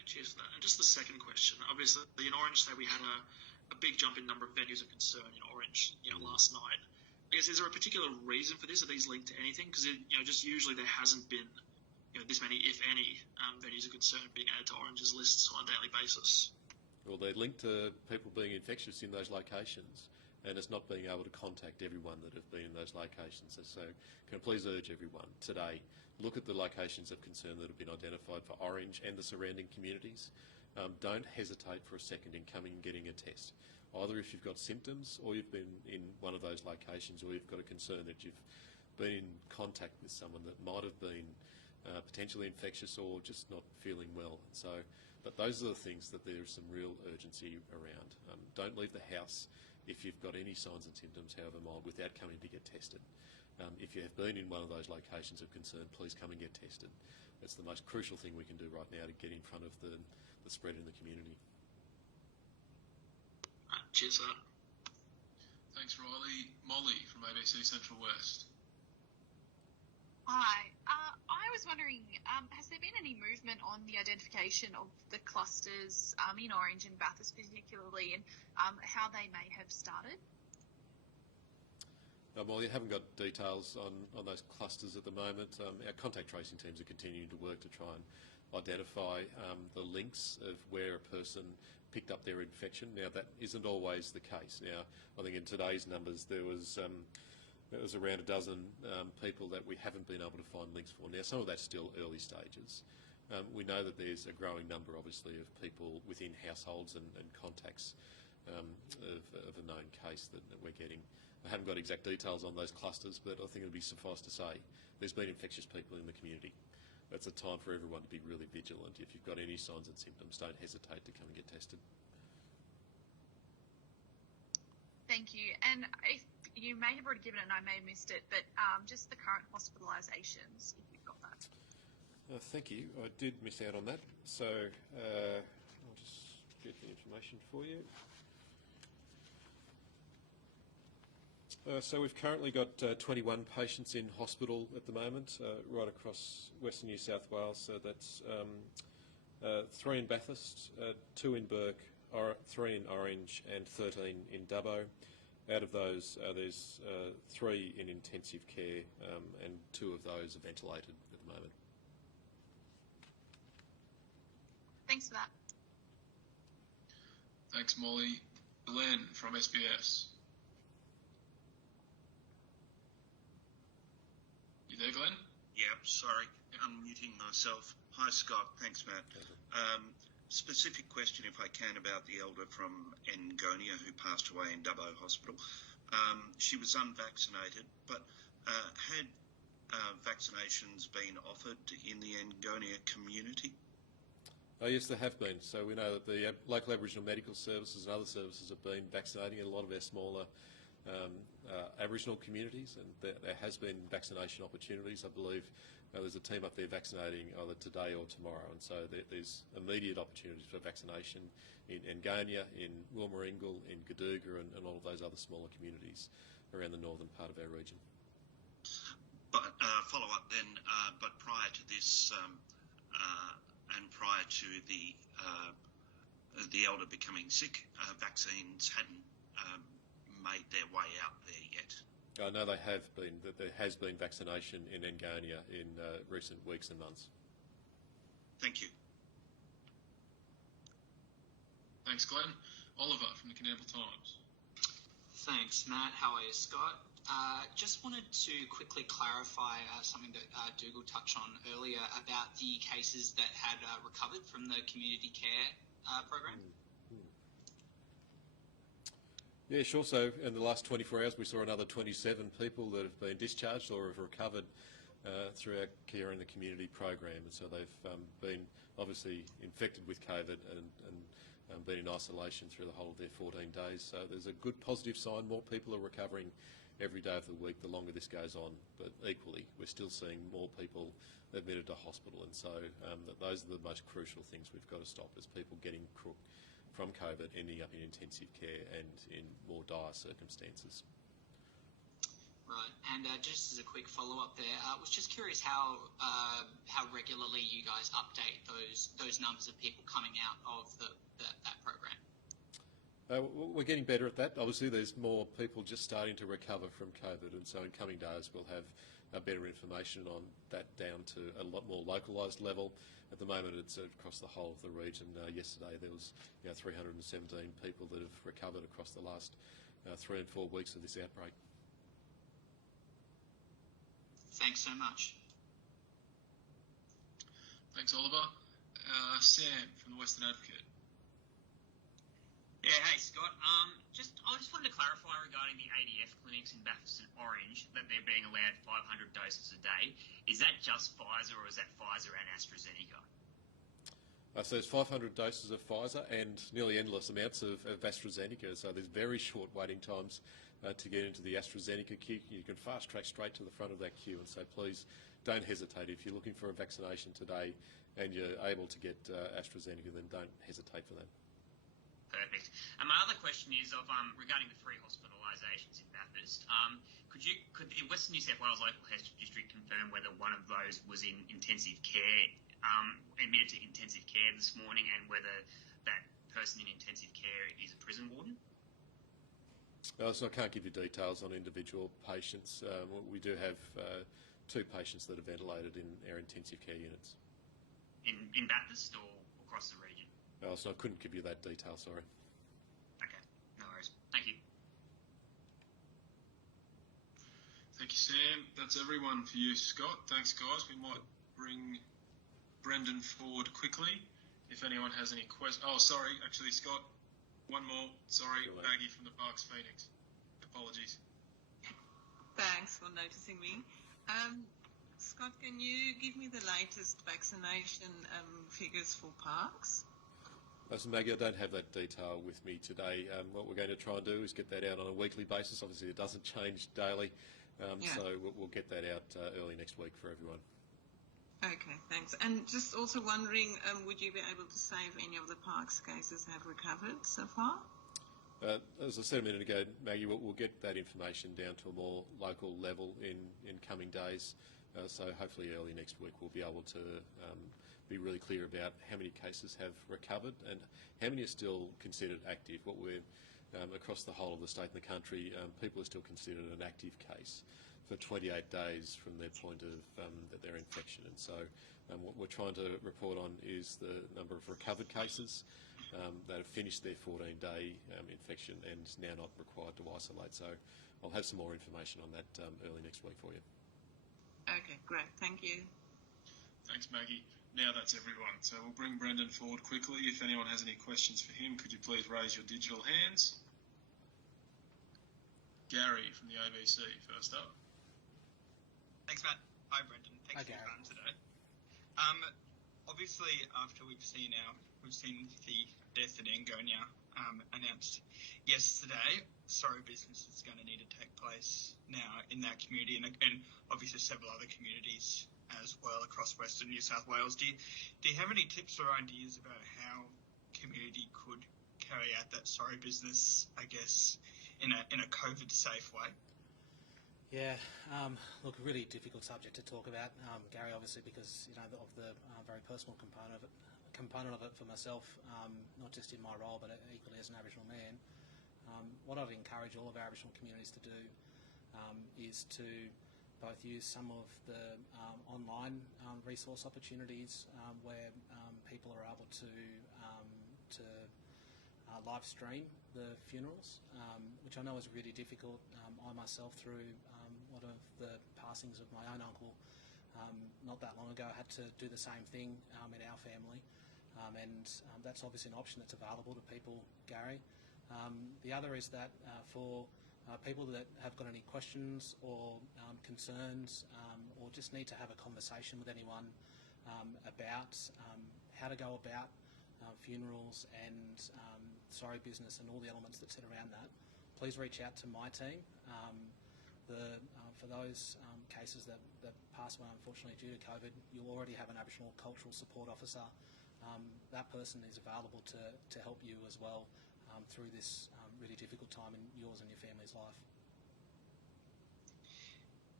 Cheers for that. And just the second question. Obviously, in Orange, say we had a big jump in number of venues of concern in Orange, last night. I guess, is there a particular reason for this? Are these linked to anything? Because, just usually there hasn't been, this many, if any, venues of concern being added to Orange's lists on a daily basis. Well, they're linked to people being infectious in those locations, and it's not being able to contact everyone that have been in those locations. So can I please urge everyone today, look at the locations of concern that have been identified for Orange and the surrounding communities. don't hesitate for a second in coming and getting a test. Either if you've got symptoms or you've been in one of those locations or you've got a concern that you've been in contact with someone that might have been potentially infectious or just not feeling well. So, but those are the things that there's some real urgency around. Don't leave the house if you've got any signs and symptoms, however mild, without coming to get tested. If you have been in one of those locations of concern, please come and get tested. That's the most crucial thing we can do right now to get in front of the spread in the community. Cheers for that. Thanks, Riley. Molly from ABC Central West. Hi. I was wondering, has there been any movement on the identification of the clusters in Orange and Bathurst particularly, and how they may have started? Well, you haven't got details on those clusters at the moment. Our contact tracing teams are continuing to work to try and identify the links of where a person picked up their infection. Now, that isn't always the case. Now, I think in today's numbers there was around a dozen people that we haven't been able to find links for. Now, some of that's still early stages. We know that there's a growing number, obviously, of people within households and contacts of a known case that we're getting. I haven't got exact details on those clusters, but I think it would be suffice to say there's been infectious people in the community. It's a time for everyone to be really vigilant. If you've got any signs and symptoms, don't hesitate to come and get tested. Thank you. And if you may have already given it and I may have missed it, but just the current hospitalisations, if you've got that. Thank you. I did miss out on that. So I'll just get the information for you. So we've currently got 21 patients in hospital at the moment, right across Western New South Wales. So that's 3 in Bathurst, 2 in Burke, 3 in Orange and 13 in Dubbo. Out of those, there's 3 in intensive care and 2 of those are ventilated at the moment. Thanks for that. Thanks, Molly. Glenn from SBS. You there, Glenn? Yeah, sorry, I'm muting myself. Hi, Scott. Thanks, Matt. Specific question, if I can, about the elder from Engonia who passed away in Dubbo Hospital. She was unvaccinated, but had vaccinations been offered in the Engonia community? Oh, yes, there have been. So we know that the local Aboriginal medical services and other services have been vaccinating a lot of our smaller Aboriginal communities, and there has been vaccination opportunities. I believe there's a team up there vaccinating either today or tomorrow, and so there's immediate opportunities for vaccination in Engonia, in Wilmaringal, in Gadooga and all of those other smaller communities around the northern part of our region. But follow up then, but prior to this and prior to the elder becoming sick, vaccines hadn't made their way out there yet? No, they have been. There has been vaccination in Engonia in recent weeks and months. Thank you. Thanks, Glenn. Oliver from the Coonamble Times. Thanks, Matt. How are you, Scott? Just wanted to quickly clarify something that Dougal touched on earlier about the cases that had recovered from the community care program. Yeah, sure. So in the last 24 hours, we saw another 27 people that have been discharged or have recovered through our Care in the Community program. And so they've been obviously infected with COVID and been in isolation through the whole of their 14 days. So there's a good positive sign. More people are recovering every day of the week the longer this goes on. But equally, we're still seeing more people admitted to hospital. And so those are the most crucial things we've got to stop, is people getting from COVID ending up in intensive care and in more dire circumstances. Right, and just as a quick follow-up there, I was just curious how regularly you guys update those numbers of people coming out of that program. We're getting better at that. Obviously, there's more people just starting to recover from COVID, and so in coming days we'll have better information on that down to a lot more localised level. At the moment, it's across the whole of the region. Yesterday, there was 317 people that have recovered across the last 3 and 4 weeks of this outbreak. Thanks so much. Thanks, Oliver. Sam from the Western Advocate. Yeah, hey Scott. I just wanted to clarify regarding the ADF clinics in Bathurst and Orange that they're being allowed 500 doses a day. Is that just Pfizer or is that Pfizer and AstraZeneca? So there's 500 doses of Pfizer and nearly endless amounts of AstraZeneca. So there's very short waiting times to get into the AstraZeneca queue. You can fast track straight to the front of that queue. And so please don't hesitate. If you're looking for a vaccination today and you're able to get AstraZeneca, then don't hesitate for that. Perfect. And my other question is regarding the 3 hospitalisations in Bathurst. Could the Western New South Wales Local Health District confirm whether one of those was in intensive care, admitted to intensive care this morning, and whether that person in intensive care is a prison warden? So I can't give you details on individual patients. We do have 2 patients that are ventilated in our intensive care units. In Bathurst or across the region? So I couldn't give you that detail, sorry. Okay, no worries. Thank you. Thank you, Sam. That's everyone for you, Scott. Thanks, guys. We might bring Brendan forward quickly if anyone has any questions. Oh, sorry, actually, Scott, one more. Sorry, Maggie from the Parks Phoenix. Apologies. Thanks for noticing me. Scott, can you give me the latest vaccination figures for Parks? So Maggie, I don't have that detail with me today. What we're going to try and do is get that out on a weekly basis. Obviously, it doesn't change daily, so we'll get that out early next week for everyone. Okay, thanks. And just also wondering, would you be able to say if any of the Parks cases have recovered so far? As I said a minute ago, Maggie, we'll get that information down to a more local level in coming days. So hopefully early next week we'll be able to be really clear about how many cases have recovered and how many are still considered active. What we're across the whole of the state and the country, people are still considered an active case for 28 days from their point of their infection. And so what we're trying to report on is the number of recovered cases that have finished their 14-day infection and now not required to isolate. So I'll have some more information on that early next week for you. Okay, great. Thank you. Thanks, Maggie. Now that's everyone. So we'll bring Brendan forward quickly. If anyone has any questions for him, could you please raise your digital hands? Gary from the ABC, first up. Thanks, Matt. Hi, Brendan. Thanks for your time today. Obviously, after we've seen the death at Angonia announced yesterday, sorry business is going to need to take place now in that community and obviously several other communities as well across Western New South Wales. Do you have any tips or ideas about how community could carry out that sorry business, I guess, in a COVID-safe way? Yeah, look, a really difficult subject to talk about, Gary, obviously because of the very personal component of it for myself, not just in my role but equally as an Aboriginal man. What I'd encourage all of our Aboriginal communities to do is to both use some of the online resource opportunities where people are able to live stream the funerals, which I know is really difficult. I myself, through one of the passings of my own uncle not that long ago, had to do the same thing in our family, and that's obviously an option that's available to people, Gary. The other is that for people that have got any questions or concerns or just need to have a conversation with anyone about how to go about funerals and sorry business and all the elements that sit around that, please reach out to my team. For those cases that pass away unfortunately due to COVID, you'll already have an Aboriginal Cultural Support Officer. That person is available to help you as well through this really difficult time in yours and your family's life.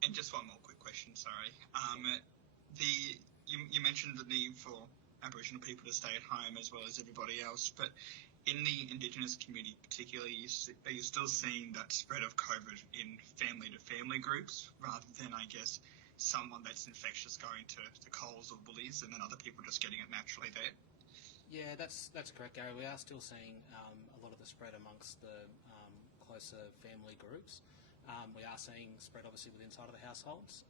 And just one more quick question, sorry. You mentioned the need for Aboriginal people to stay at home as well as everybody else, but in the Indigenous community particularly, are you still seeing that spread of COVID in family-to-family groups rather than, I guess, someone that's infectious going to Coles or Woolies and then other people just getting it naturally there? Yeah, that's correct, Gary. We are still seeing a lot of the spread amongst the closer family groups. We are seeing spread obviously within inside of the households,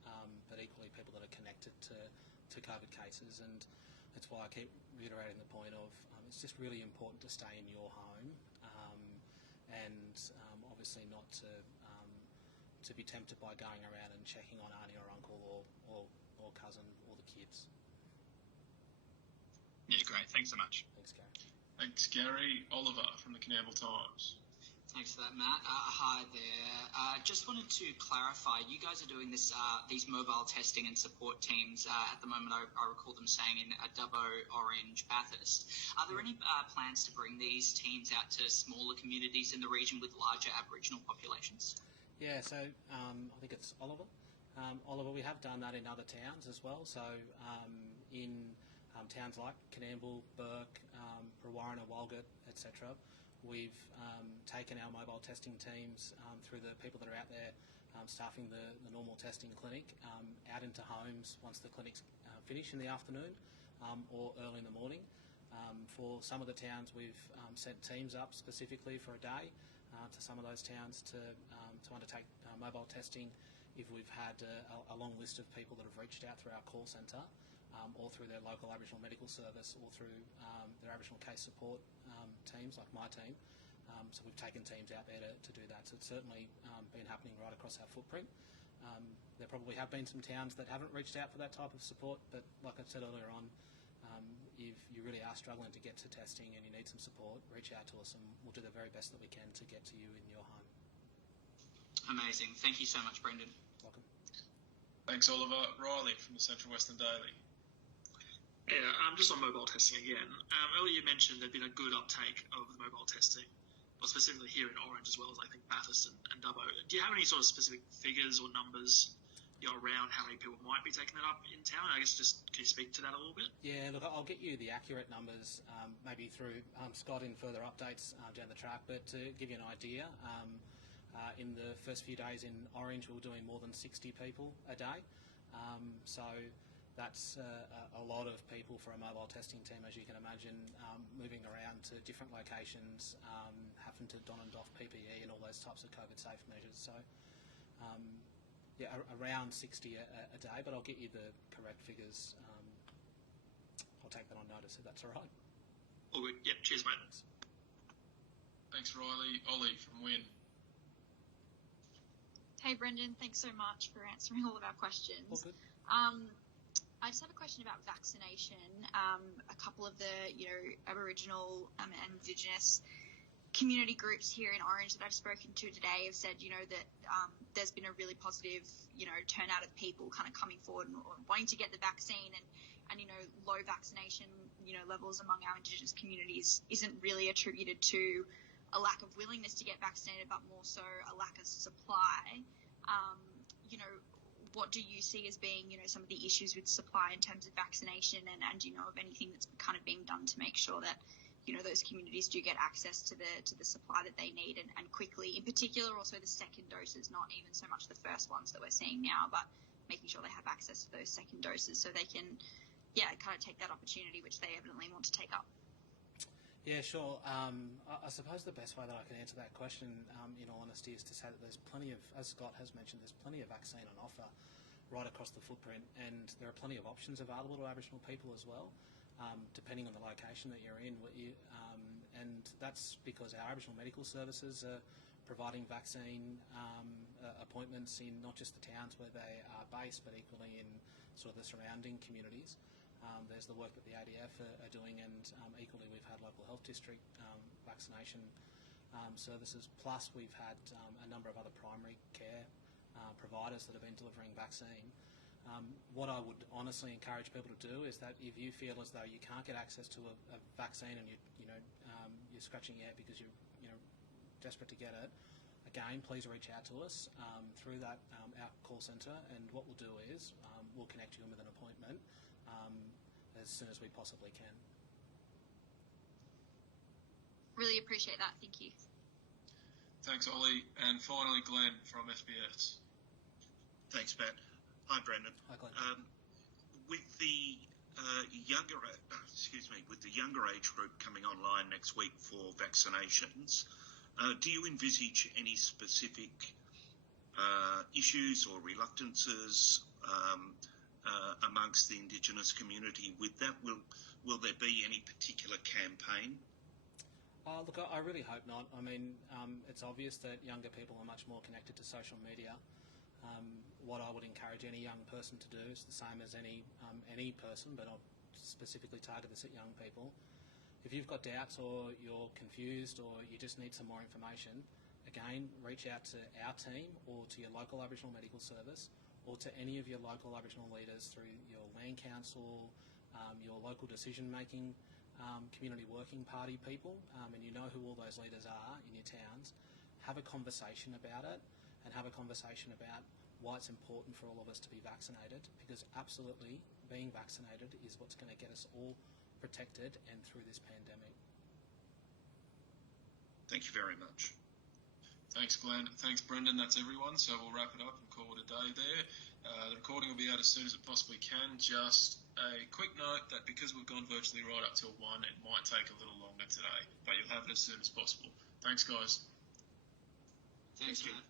but equally people that are connected to COVID cases. And That's why I keep reiterating the point of it's just really important to stay in your home and obviously not to be tempted by going around and checking on auntie or uncle or cousin or the kids. Yeah, great. Thanks so much. Thanks, Gary. Thanks, Gary. Oliver from the Canberra Times. Thanks for that, Matt. Hi there. Just wanted to clarify, you guys are doing this these mobile testing and support teams at the moment. I recall them saying in Dubbo, Orange, Bathurst. Are there any plans to bring these teams out to smaller communities in the region with larger Aboriginal populations? Yeah, so I think it's Oliver. Oliver, we have done that in other towns as well. So in towns like Canamble, Burke, Brewarrina, Walgett, etc., we've taken our mobile testing teams through the people that are out there staffing the normal testing clinic out into homes once the clinics finish in the afternoon or early in the morning. For some of the towns, we've sent teams up specifically for a day to some of those towns to undertake mobile testing if we've had a long list of people that have reached out through our call centre or through their local Aboriginal medical service or through their Aboriginal case support teams like my team. So we've taken teams out there to do that. So it's certainly been happening right across our footprint. There probably have been some towns that haven't reached out for that type of support, but like I said earlier on, if you really are struggling to get to testing and you need some support, reach out to us and we'll do the very best that we can to get to you in your home. Amazing. Thank you so much, Brendan. Welcome. Thanks, Oliver. Riley from the Central Western Daily. Yeah, just on mobile testing again. Earlier you mentioned there'd been a good uptake of the mobile testing, or specifically here in Orange as well as I think Bathurst and Dubbo. Do you have any sort of specific figures or numbers around how many people might be taking that up in town? I guess just can you speak to that a little bit? Yeah, look, I'll get you the accurate numbers maybe through Scott in further updates down the track, but to give you an idea, in the first few days in Orange we were doing more than 60 people a day. So that's a lot of people for a mobile testing team, as you can imagine, moving around to different locations, having to don and doff PPE and all those types of COVID-safe measures. So, yeah, around 60 a day, but I'll get you the correct figures. I'll take that on notice if that's all right. All good. Yep, cheers, mate. Thanks, Riley. Ollie from Wynn. Hey, Brendan, thanks so much for answering all of our questions. All good. I just have a question about vaccination. A couple of the, Aboriginal and Indigenous community groups here in Orange that I've spoken to today have said, that there's been a really positive, turnout of people kind of coming forward and wanting to get the vaccine and low vaccination, levels among our Indigenous communities isn't really attributed to a lack of willingness to get vaccinated, but more so a lack of supply. What do you see as being, some of the issues with supply in terms of vaccination and of anything that's kind of being done to make sure that, those communities do get access to the supply that they need and quickly, in particular also the second doses, not even so much the first ones that we're seeing now, but making sure they have access to those second doses so they can, kind of take that opportunity which they evidently want to take up. Yeah, sure. I suppose the best way that I can answer that question, in all honesty, is to say that there's plenty of, as Scott has mentioned, there's plenty of vaccine on offer right across the footprint, and there are plenty of options available to Aboriginal people as well, depending on the location that you're in. And that's because our Aboriginal medical services are providing vaccine appointments in not just the towns where they are based, but equally in sort of the surrounding communities. There's the work that the ADF are doing, and equally we've had local health district vaccination services, plus we've had a number of other primary care providers that have been delivering vaccine. What I would honestly encourage people to do is that if you feel as though you can't get access to a vaccine and you're scratching your head because you're desperate to get it, again, please reach out to us through that our call centre, and what we'll do is we'll connect you in with an appointment as soon as we possibly can. Really appreciate that. Thank you. Thanks, Ollie. And finally, Glenn from SBS. Thanks, Matt. Hi, Brendan. Hi, Glenn. With the younger age group coming online next week for vaccinations, do you envisage any specific issues or reluctances amongst the Indigenous community with that? Will there be any particular campaign? Look, I really hope not. I mean, it's obvious that younger people are much more connected to social media. What I would encourage any young person to do is the same as any person, but I'll specifically target this at young people. If you've got doubts or you're confused or you just need some more information, again, reach out to our team or to your local Aboriginal Medical Service or to any of your local Aboriginal leaders through your land council, your local decision-making community working party people, and you know who all those leaders are in your towns. Have a conversation about it and have a conversation about why it's important for all of us to be vaccinated, because absolutely being vaccinated is what's going to get us all protected and through this pandemic. Thank you very much. Thanks, Glenn. Thanks, Brendan. That's everyone. So we'll wrap it up and call it a day there. The recording will be out as soon as it possibly can. Just a quick note that because we've gone virtually right up till 1, it might take a little longer today, but you'll have it as soon as possible. Thanks, guys. Thanks, Matt.